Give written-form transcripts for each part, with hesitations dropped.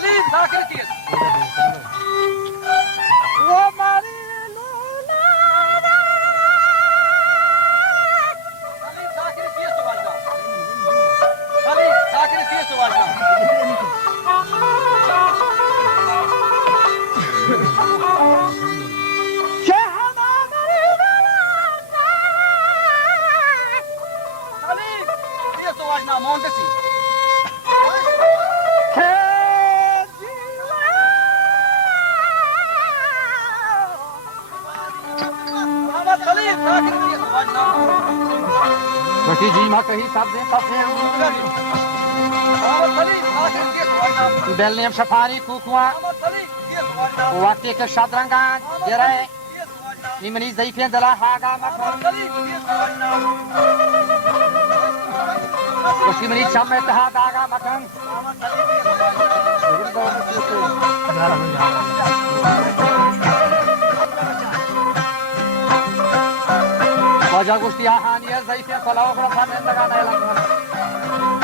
खली जाकिर की वो मारी लूला खली जाकिर की सुवाजना खली जाकिर की सुवाजना खली की सुवाजना मोंटसी बटी जी मां कही सब दे बेलने सफारी कुकुआ वाक्य के शादरंगा जरे निमनी ज़ईफे दला हागा मखन उसीमनी चम तहा दागा मखन वजह गुस्ती हानिया ज़ईफे फलाओ को खाने लगाना है लगन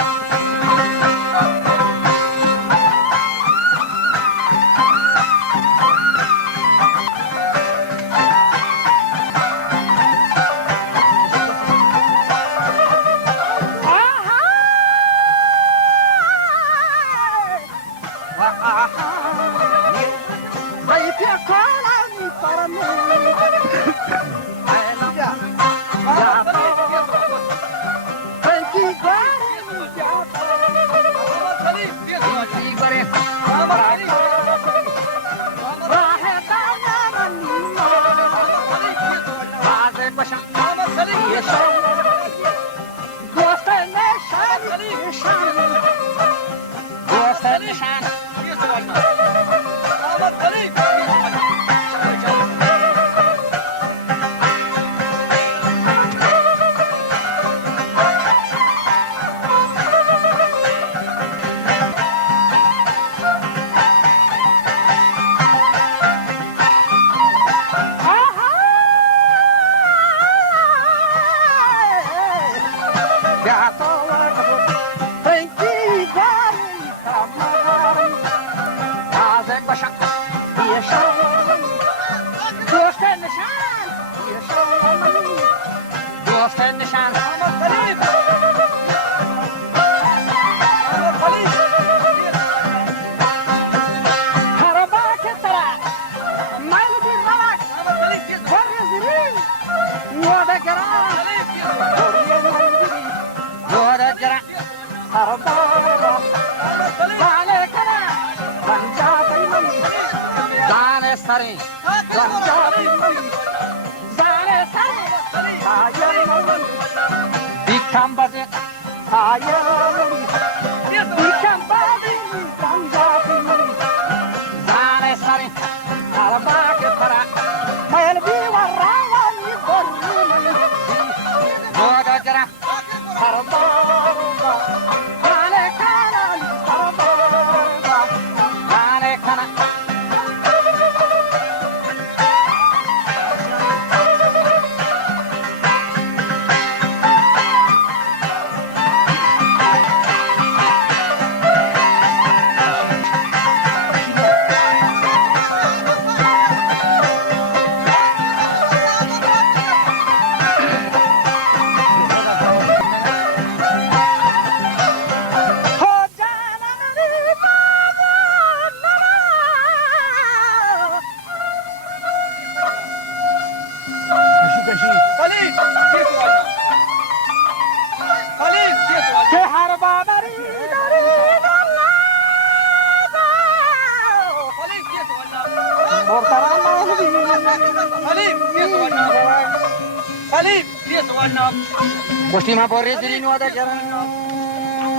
मुस्लिम बोरे जरी नो आदा जरा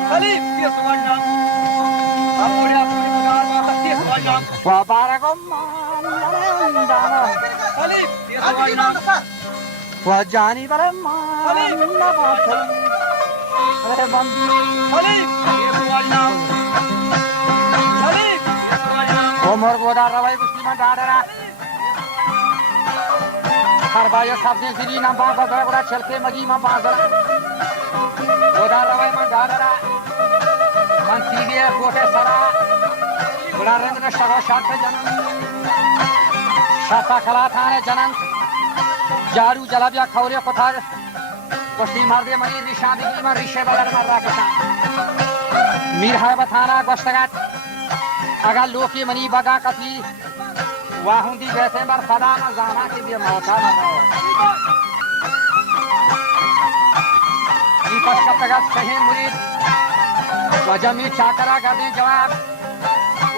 खली की सुवाजना आप पूरा पूरी पुकार वाला की सुवाजना वा बारको मान जाना खली की सुवाजना वा जानी बरे मान ना बात अरे बंदी खली की सुवाजना खली की सुवाजना ओ मोर गोदा रवाई मुस्लिम डाडरा हर बाय सबसे जरी ना बा बा बड़ा चलके मगी मा बाजरा गोदा रवाई मा डाडरा मन सीगे कोटे सरा बड़ा रंग ने शगो शास्त्र जनन शास्त्र कला थाने जनन जारू जलाबिया खौरे कोथा गोष्ठी मारदे मनी रिशादी की मर रिशे बदर मर्रा कसा मीर है बथाना गोष्ठगात अगर लोकी मनी बगा कथी वाहुंदी वैसे मर सदा न जाना के भी मौका न रहो अली पश्चात शहीन मुरीद वजमी चाकरा गर्दे जवाब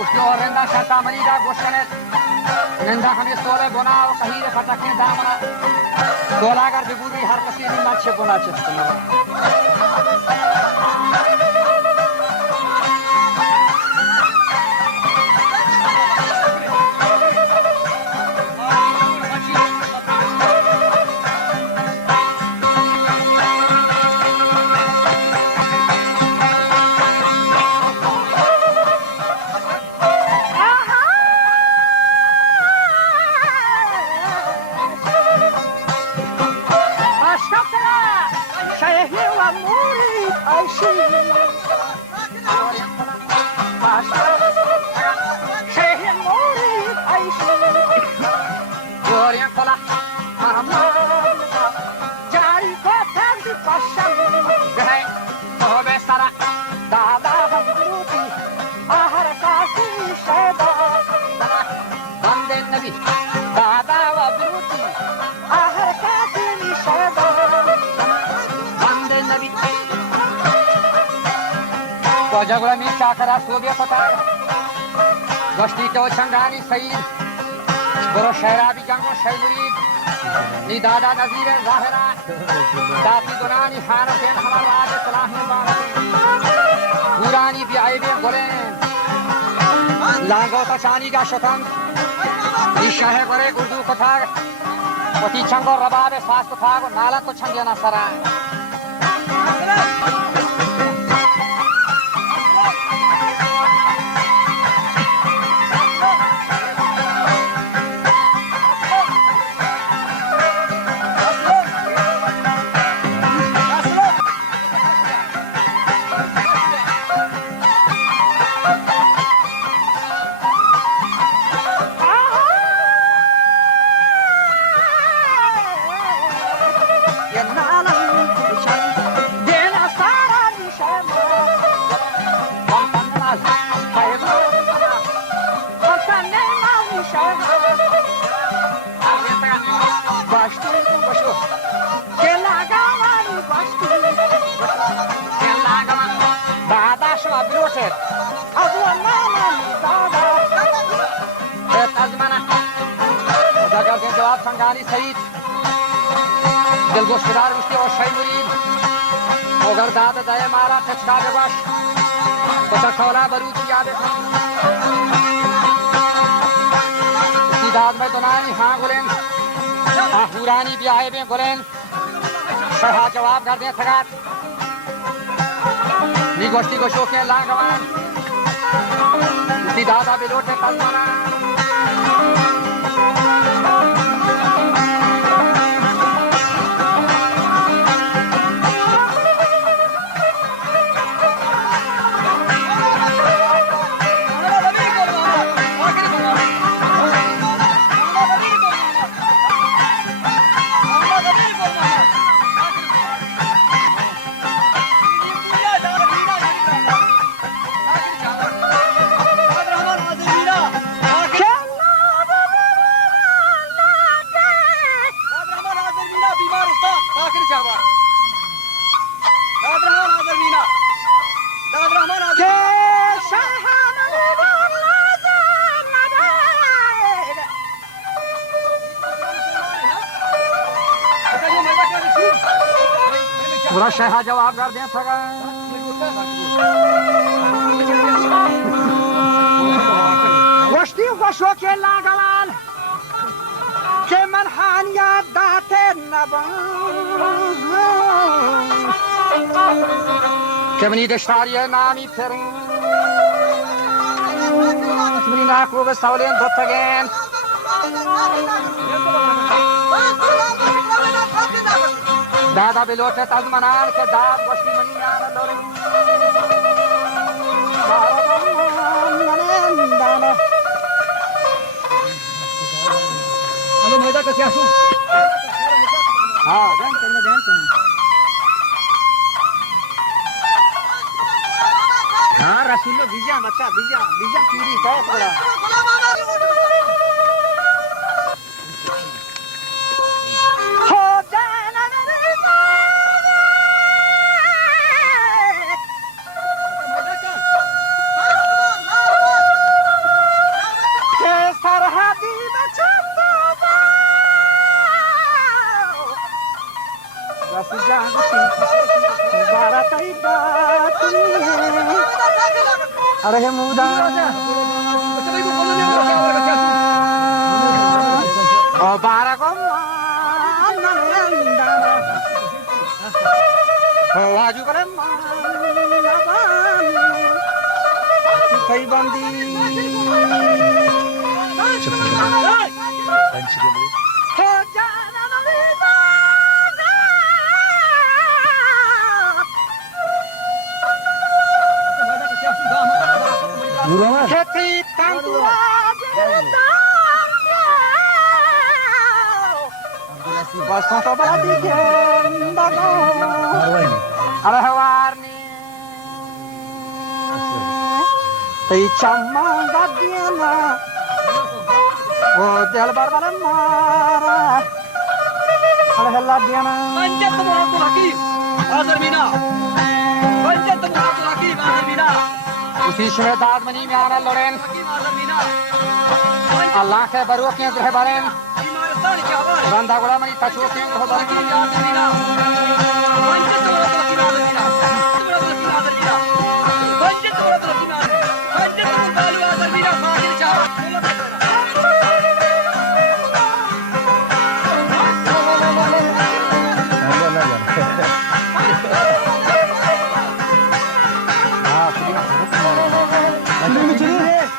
उसके और रंदा शर्ता मनीदा गोष्ठने नंदा हमें सोले बनाओ कहीं रे फटके दामना सोलागर बिगुरी हर कसी नि माछे बोना चेतना जगड़ा में चाकरा सोबे पता गोष्ठी तो छंगानी सईद बरो शहराबी जंगो शैमुरीद नी दादा नजीर जाहिरा दाती गुनानी हारतेन हमारा आज सलाही बारते पुरानी भी आए में बोले लांगो तशानी का शतंग ईशा है बड़े उर्दू कथा पति छंगो रबाबे सास कथा को नाला तो छंगे ना सरा संगानी सईद दिलगोशदार उसके और शही मुरीद अगर दाद दया मारा ठचका बेबश तो खौला बरूद याद दाद में दोनानी हाँ गुलेन हुरानी भी आए में गुलेन शहा जवाब कर दे थगात नी गोष्ठी को शोके लांगवान दादा बिलोटे तलमाना पूरा शहा जवाब कर दें थका गोष्ठी गोशो के लागलाल के मनहानिया दाते नबा केमनी दशारिया नामी फिर केमनी नाको बे सावलेन दोतगेन दादा बिलोटे तजमनान के दाद गोष्ठी मनी आना लोरे Ano may da kasi asu. हाँ जानते हाँ रसूलो बीजा बच्चा बीजा बीजा कीड़ी का है थोड़ा हो जाना मेरे के सरहदी बच्चा रस जानती बारा कई बात अरे मुदा ओ बारा को ओ आजू करे कई बंदी हो जाना खेती तंतुआ बसों तो बड़ा दिखे अरे हवारनी तई चम्मा गदियाना वो दिल बर बर मारा अरे हल्ला दियाना Panjat Muratul Hakim, Azhar Mina. Panjat Muratul Hakim, Azhar Mina. उसी शहदाद मनी में आना लोरेन Hakim Azhar Mina. अल्लाह के बरुआ के अंदर Bahrain Imaristan ki avar. Randha गुड़ा मनी तचो के अंदर Bahrain Hakim Azhar Mina. Panjat Muratul Hakim Azhar Mina. Panjat Muratul Hakim Azhar Mina. Panjat Muratul Balu Azhar Mina. Fadil Chawla.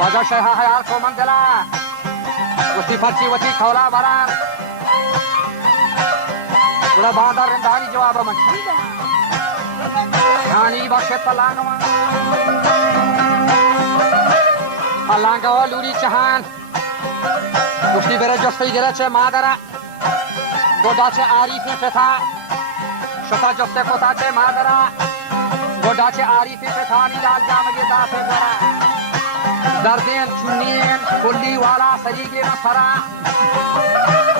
Wajah Syekh Hayal Komandela Usti Faci Wati Kaula Baran Ula Bandar Rendani Jawab Manchida Yani Bakshet Palangama Palangawa Luri Chahan Usti Bere Josti Jerache Madara Godache Arifin Fetha Shota Joste Kotache Madara Godache Arifin Fetha Nidal Jamage Dafe Gara Dardien Chunien Kulli Wala Sarige Masara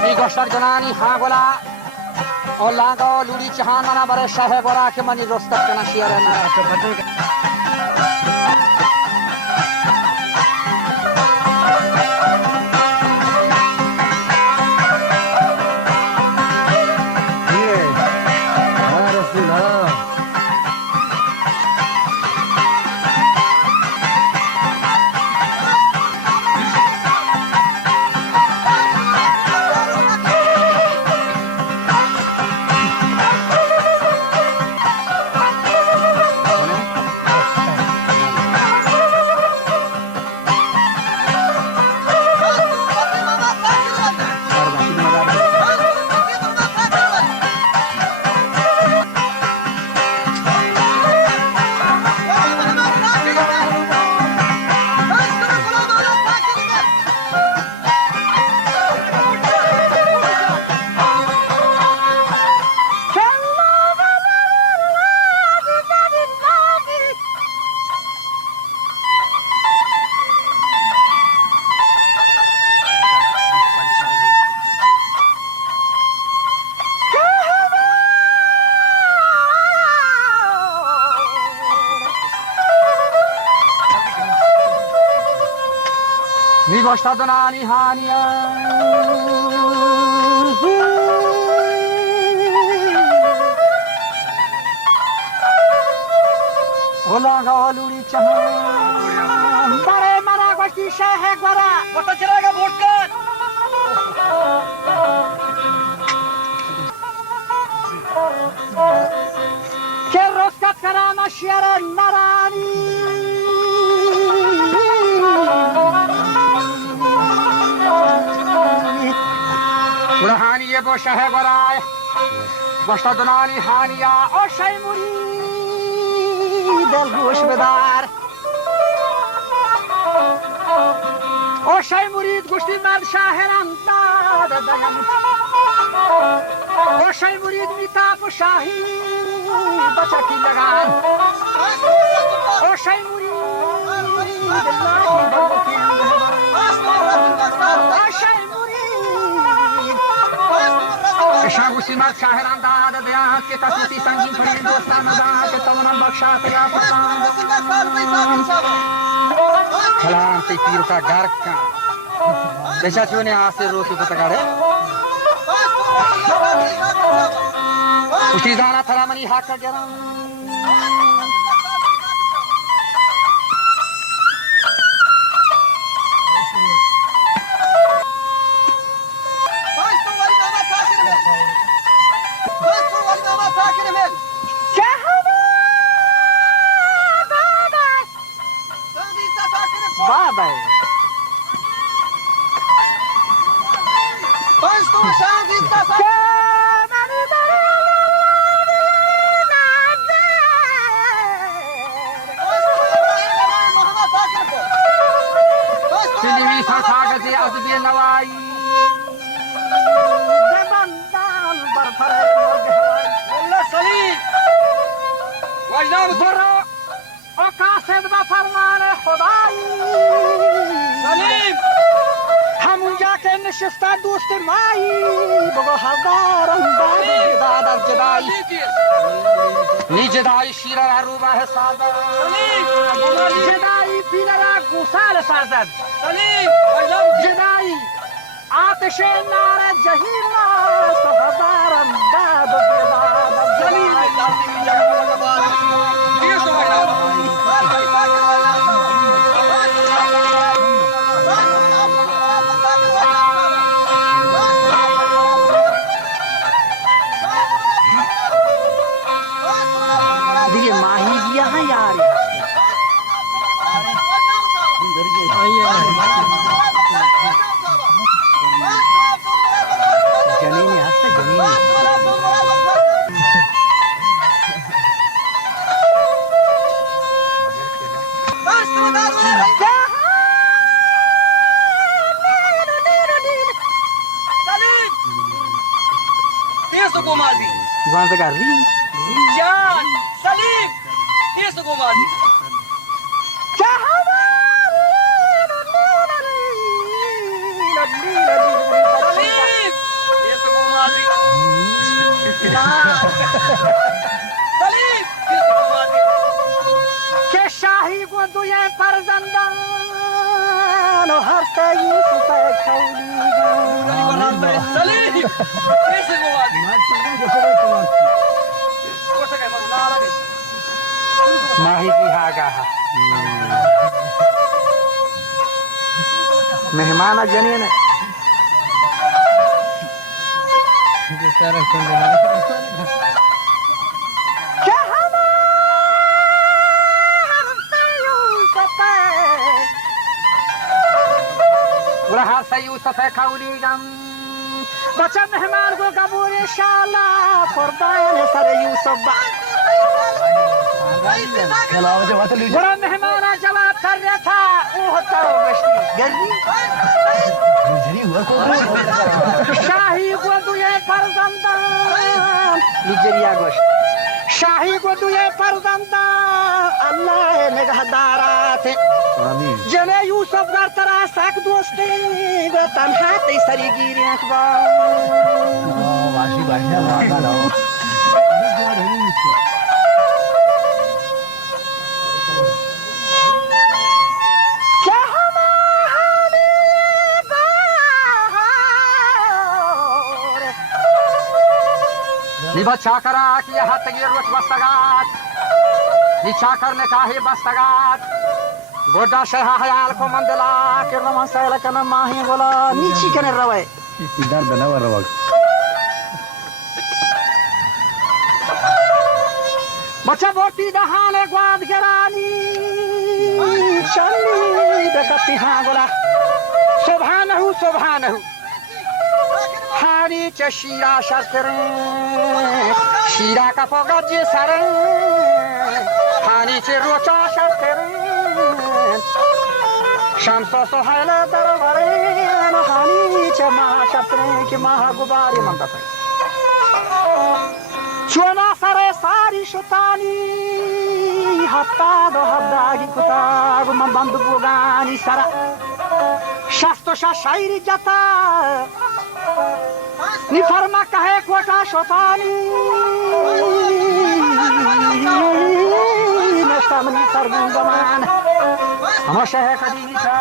Nigoshar Janani Hagola Olanga Luri Chahan Mana Bare Shahe Gora Ke Mani Rostak Kana Shiara Nara Mi gosta donani hania. Ola galuri chahan. Bare mara gosti shahe gwara. पता चलेगा vote का Che roscat karama shiaran marani. Ulahani ye bo shahe gwaray. Gosta donani hania. O shay murid el gosh bedar. O shay murid goshti mad shaheran dad dayam. O shay murid mitaf shahi bacha ki lagan. O shay murid Allah ki O shay murid Shah Muslimat shaheran dad dayat ke tasusi sangin farid dostan dad ke tawanan bakshat ya fatan. Salam te pir ka gar ka. Bechacho ne aase roki patagare. Usti dana tharamani hakka garam. Baba. Sindhi sarfagazi azbi nawai. Debandan barfare والله سليم وجناب baro o kasid ba farman khudai. سليم همونجا که نشسته دوست مایی بگو هزارم داد از جدایی نی جدایی شیر را رو به حساب جدایی پیله را گوسال سازد سليم وجناب جدایی آتش نار جهیم است و هزارم داد و بیداد از سليم دیگه ماهی گیا ہے یار جنینی هست جنینی سليم تيسو ماضي وہاں سے کر رہی جان سليم تيسو ماضي سليم تيسو ماضي سليم تيسو ماضي که شاهی کو دوی فرزندان و هر سایی سوپه کولی سليم تيسو ماضي ماهی کی هاگا مهمان جنین हर से यूसुफ खौली गम बच्चा मेहमान को कबूल शाला Fardan sir Yusuf बड़ा मेहमान जवाब कर रहा था वो करो गश्ती शाही को दुए फरजंदान निजरिया गोश्त शाही को दुए फरजंदान अल्लाह निगहदारात जने यूसुफ घर तरह साक दोस्ती वे तन्हा ते सरी गिरी अखबार वाशी भाषा वाला लाओ क्या हमारे Niba chakara ki hat tagir roch bastagat. Ni chakar ne kahi bastagat. Goda sheha hayal ko mandela ke raman sayla kana mahi bola nichi kane rawe. इधर बनावा रवा Bacha boti dahane gwad gerani. Chali dakati ha gola. Subhanahu subhanahu. Hari cha shira shastre. Shira ka fogaj sare. Hani che rocha shastre. Shamsa sohala darware. Hani cha ma shastre ki ma gubari mandata. Chuna sare sari shutani. Hatta do haddagi kutagu mambandu bugani sara. Shasto shairi jata. Ni farma kahe kota shotani. Nashtamni sargun zaman. Ama shehe kadisha.